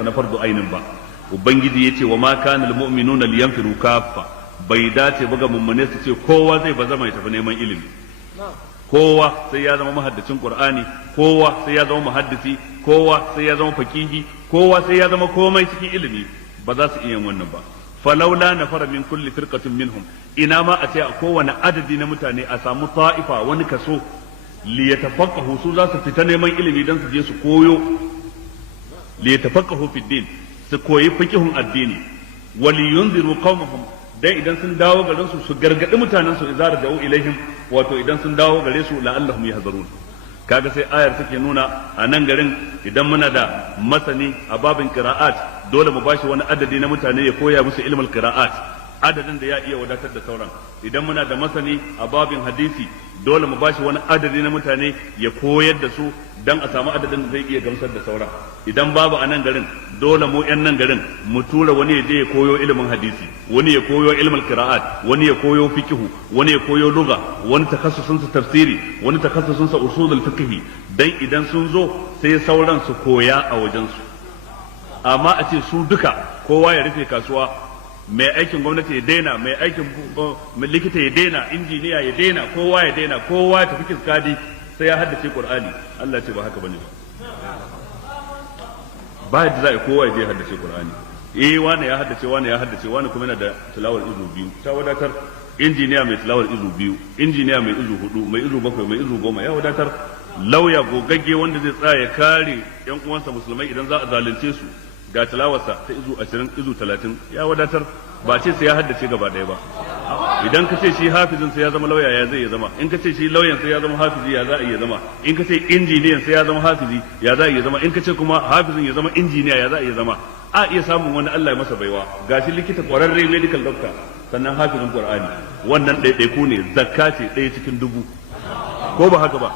na fardu ainin ba. Ubangiji yace wa ma kana lil mu'minuna liyanfiru kaffa, bai dace ba ga mummune su ce kowa zai bazama ya tafi neman ilimi, kowa sai ya zama mahaddacin Qur'ani, kowa sai ya zama muhaddisi, kowa sai ya zama fakihi, kowa sai ya zama komai cikin ilimi. Ba za su iya yin wannan ba. Falaula nafara min kulli firqatin minhum, ina ma a ce a kowane adadi na mutane a samu ta'ifa, wani kaso liyatafaqahu, su za su fita neman ilimi dan su je su koyo, liyatafaqahu fid din, su koyi fiqhun addini, waliyunziru qaumahum, dan idan sun dawo garin su su gargadi mutanen su idza raja'u ilaihim, wato idan sun dawo gare su la'allahum yahzarun. Kaga sai ayar take nuna a nan garin idan muna da masani a babin qira'at, dole mu bashi wani adadi na mutane ya koya musu ilmul qira'at, adadin da ya iya wadatar da sauran. Idan muna da masani a babin hadisi, dole mu bashi wani adadi na mutane ya koyar da su dan a samu adadin da zai iya gamsar da sauran. Idan babu a nan garin, dole mu yan nan garin mu tura wani ya je ya koyo ilimin hadisi, wani ya koyo ilmul qira'at, wani ya koyo fiqhu, wani ya koyo lugha, wani takhassusun sa tafsiri, wani takhassusun sa usulul fiqh, dan idan sun zo sai sauran su koya a wajen su. Amma a ce su duka kowa ya rufe kasuwa, mai aikin gwamnati ya daina, mai aikin likita ya daina, injiniya ya daina, kowa ya daina, kowa ya tafi kiskadi sai ya haddace Qur'ani. Allah ya ce ba haka bane ba. Ba yadda za a kowa ya je haddace Qur'ani. Wani ya haddace, wani ya haddace, wani kuma yana da tilawar izu biyu. Ta wadatar. Injiniya mai tilawar izu biyu, injiniya mai izu hudu, mai izu bakwai, mai izu goma, ya wadatar. Lauya gogagge wanda zai tsaya ya kare yan uwansa musulmai idan za a zalunce su, ga tilawarsa ta izu 20, izu 30, ya wadatar. Ba ce sai ya haddace gaba ɗaya ba. Idan ka ce shi hafizin sai ya zama lauya, ya zai ya zama. In ka ce shi lauyan sai ya zama hafizi, ya za a iya zama. In ka ce injiniyan sai ya zama hafizi, ya za a iya zama. In ka ce kuma hafizin ya zama injiniya, ya za a iya zama. A iya samun wani Allah ya masa baiwa, gashi likita kwararre medical doctor, sannan hafizin Qur'ani. Wannan ɗaiɗaiku ne, zakka ce ɗaya cikin 1000. Ko ba haka ba?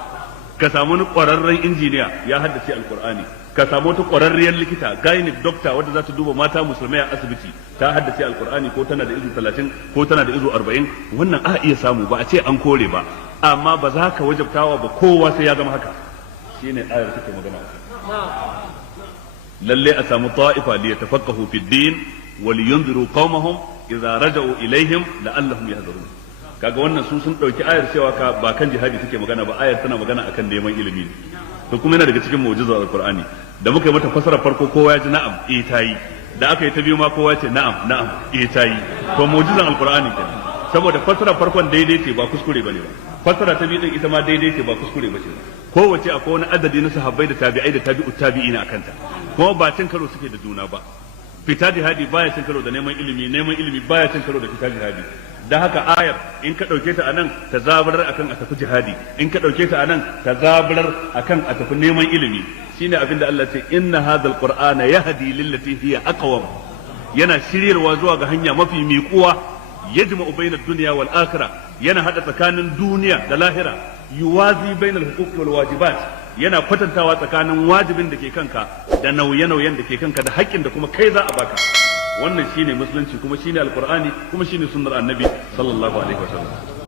Ka samu wani kwararren injiniya ya haddace alqur'ani, ka samu wata kwararriyar likita gynec doctor wadda za ta duba mata musulmai a asibiti, ta haddace alqur'ani ko tana da izu 30 ko tana da izu 40. Wannan a iya samu, ba a ce an kore ba, amma ba za ka wajabtawa ba kowa sai ya zama haka. Shine ayar take magana akai. Lalle a samu ta'ifa li yatafaqahu fid din wa li yunziru qaumahum idza raja'u ilaihim la'allahum yahdharun. Kaga wannan su sun dauki ayar cewa ba kan jihadi take magana ba, ayar tana magana akan neman ilimi ne. To kuma yana daga cikin mu'jizar alqur'ani, da muka yi mata fasara farko kowa ya ji na'am, tayi. Da aka yi ta biyu ma kowa ya ce na'am, na'am, tayi. To mu'jizar alqur'ani kenan, saboda fasara farkon daidai ce ba kuskure bane ba, fasara ta biyu din ita ma daidai ce ba kuskure bace ba. Kowace akwai wani adadi na sahabbai da tabi'ai da tabi'ut tabi'ina akanta, kuma ba cin karo suke da juna ba. Fita jihadi baya cin karo da neman ilimi, neman ilimi baya cin karo da fita jihadi. Da haka ayar in ka ɗauke ta anan ta zaburar akan a tafi jihadi, in ka ɗauke ta anan ta zaburar akan a tafi neman ilimi. Shine abin da Allah ce, inna hadhal qur'ana yahdi lillati hiya aqwam, yana shiryarwa zuwa ga hanya mafi miƙuwa, yajma'u bainad dunya wal akhirah, yana hada tsakanin duniya da lahira, yuwazi bainal huquqi wal wajibat, yana kwatantawa tsakanin wajibin da ke kanka da nauye-nauyen da ke kanka da haƙƙin da kuma kai za a baka. Wannan shine musulunci, kuma shine alqur'ani, kuma shine sunnar annabi sallallahu alaihi wasallam.